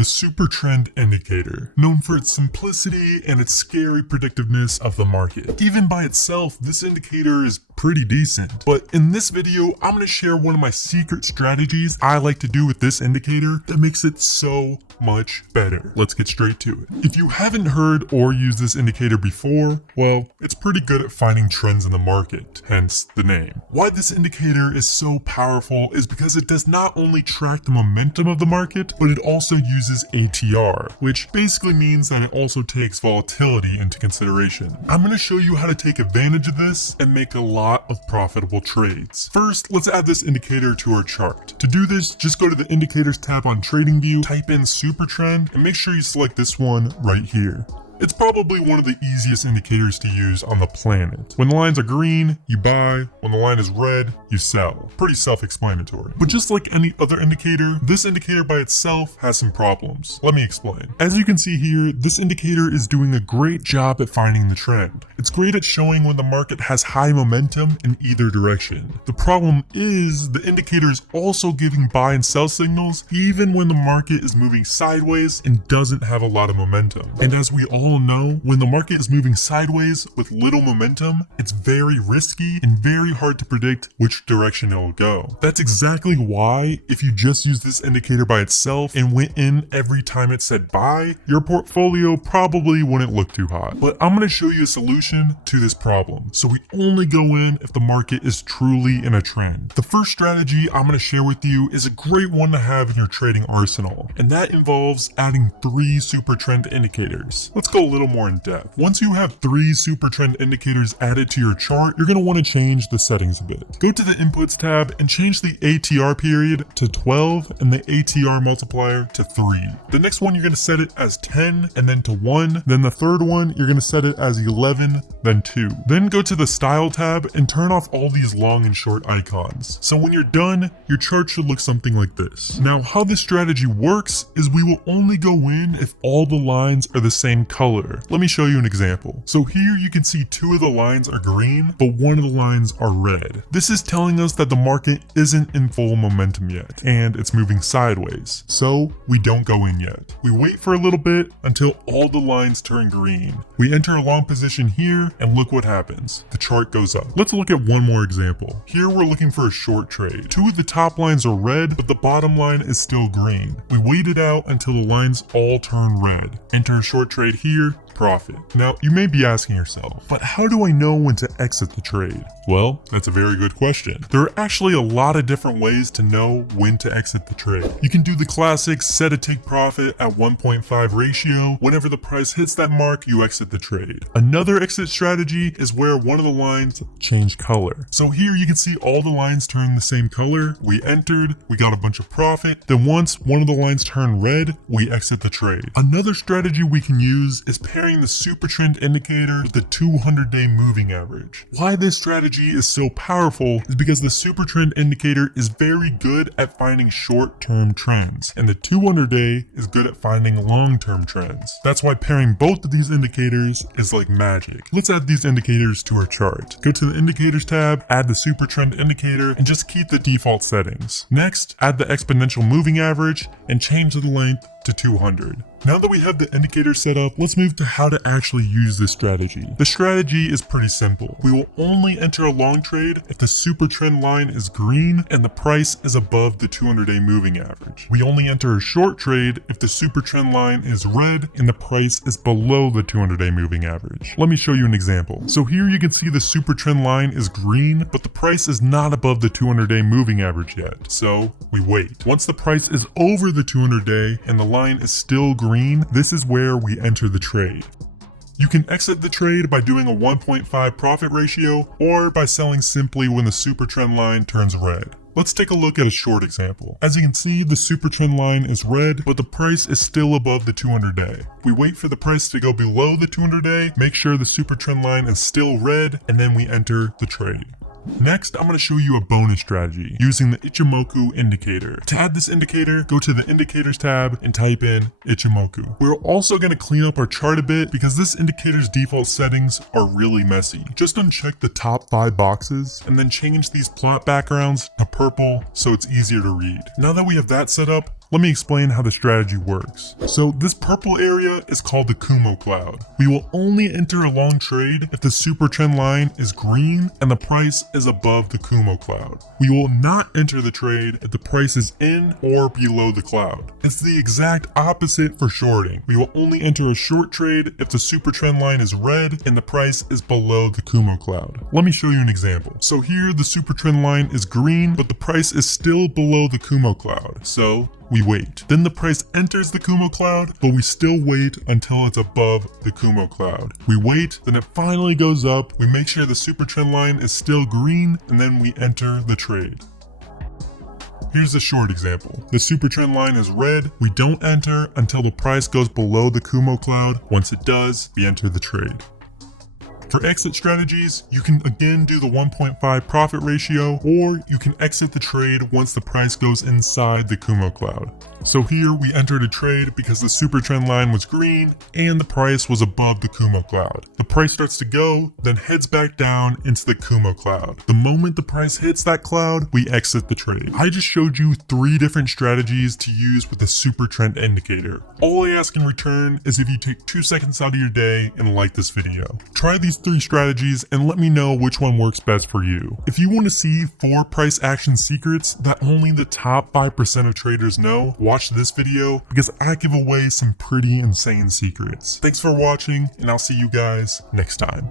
the Super Trend Indicator, known for its simplicity and its scary predictiveness of the market. Even by itself, this indicator is pretty decent, but in this video, I'm going to share one of my secret strategies I like to do with this indicator that makes it so much better. Let's get straight to it. If you haven't heard or used this indicator before, well, it's pretty good at finding trends in the market, hence the name. Why this indicator is so powerful is because it does not only track the momentum of the market, but it also uses ATR, which basically means that it also takes volatility into consideration. I'm going to show you how to take advantage of this and make a lot of profitable trades. First, let's add this indicator to our chart. To do this, just go to the Indicators tab on TradingView, type in Super Trend, and make sure you select this one right here. It's probably one of the easiest indicators to use on the planet. When the lines are green, you buy. When the line is red, you sell. Pretty self-explanatory. But just like any other indicator, this indicator by itself has some problems. Let me explain. As you can see here, this indicator is doing a great job at finding the trend. It's great at showing when the market has high momentum in either direction. The problem is the indicator is also giving buy and sell signals even when the market is moving sideways and doesn't have a lot of momentum. And as we all know, when the market is moving sideways with little momentum, it's very risky and very hard to predict which direction it will go. That's exactly why if you just use this indicator by itself and went in every time it said buy, your portfolio probably wouldn't look too hot. But I'm going to show you a solution to this problem. So we only go in if the market is truly in a trend. The first strategy I'm going to share with you is a great one to have in your trading arsenal, and that involves adding 3 super trend indicators. Let's go a little more in depth. Once you have 3 super trend indicators added to your chart, you're going to want to change the settings a bit. Go to the inputs tab and change the ATR period to 12 and the ATR multiplier to 3. The next one you're going to set it as 10 and then to 1. Then the third one you're going to set it as 11, then 2. Then go to the style tab and turn off all these long and short icons. So when you're done, your chart should look something like this. Now how this strategy works is we will only go in if all the lines are the same color. Let me show you an example. So here you can see 2 of the lines are green, but 1 of the lines are red. This is telling us that the market isn't in full momentum yet, and it's moving sideways. So we don't go in yet. We wait for a little bit until all the lines turn green. We enter a long position here, and look what happens. The chart goes up. Let's look at one more example. Here we're looking for a short trade. 2 of the top lines are red, but the bottom line is still green. We wait it out until the lines all turn red. Enter a short trade here, profit. Now, you may be asking yourself, but how do I know when to exit the trade? Well, that's a very good question. There are actually a lot of different ways to know when to exit the trade. You can do the classic set a take profit at 1.5 ratio. Whenever the price hits that mark, you exit the trade. Another exit strategy is where one of the lines change color. So here you can see all the lines turn the same color. We entered, we got a bunch of profit. Then once one of the lines turn red, we exit the trade. Another strategy we can use is pairing the super trend indicator with the 200-day moving average. Why this strategy is so powerful is because the super trend indicator is very good at finding short-term trends, and the 200-day is good at finding long-term trends. That's why pairing both of these indicators is like magic. Let's add these indicators to our chart. Go to the Indicators tab, add the super trend indicator, and just keep the default settings. Next, add the exponential moving average and change the length to 200. Now that we have the indicator set up, let's move to how to actually use this strategy. The strategy is pretty simple. We will only enter a long trade if the super trend line is green and the price is above the 200-day moving average. We only enter a short trade if the super trend line is red and the price is below the 200-day moving average. Let me show you an example. So here you can see the super trend line is green, but the price is not above the 200-day moving average yet. So we wait. Once the price is over the 200-day and the line is still green, this is where we enter the trade. You can exit the trade by doing a 1.5 profit ratio or by selling simply when the super trend line turns red. Let's take a look at a short example. As you can see, the super trend line is red, but the price is still above the 200-day. We wait for the price to go below the 200-day, make sure the super trend line is still red, and then we enter the trade. Next, I'm going to show you a bonus strategy using the Ichimoku indicator. To add this indicator, go to the Indicators tab and type in Ichimoku. We're also going to clean up our chart a bit because this indicator's default settings are really messy. Just uncheck the top 5 boxes and then change these plot backgrounds to purple so it's easier to read. Now that we have that set up, Let me explain how the strategy works. So this purple area is called the Kumo cloud. We will only enter a long trade if the super trend line is green and the price is above the Kumo cloud. We will not enter the trade if the price is in or below the cloud. It's the exact opposite for shorting. We will only enter a short trade if the super trend line is red and the price is below the Kumo cloud. Let me show you an example. So here the super trend line is green, but the price is still below the Kumo cloud. So we wait. Then the price enters the Kumo cloud, but we still wait until it's above the Kumo cloud. We wait, then it finally goes up. We make sure the super trend line is still green, and then we enter the trade. Here's a short example. The super trend line is red. We don't enter until the price goes below the Kumo cloud. Once it does, we enter the trade. For exit strategies, you can again do the 1.5 profit ratio, or you can exit the trade once the price goes inside the Kumo cloud. So here we entered a trade because the super trend line was green and the price was above the Kumo cloud. The price starts to go, then heads back down into the Kumo cloud. The moment the price hits that cloud, we exit the trade. I just showed you 3 different strategies to use with the super trend indicator. All I ask in return is if you take 2 seconds out of your day and like this video. Try these 3 strategies and let me know which one works best for you. If you want to see 4 price action secrets that only the top 5% of traders know, watch this video because I give away some pretty insane secrets. Thanks for watching, and I'll see you guys next time.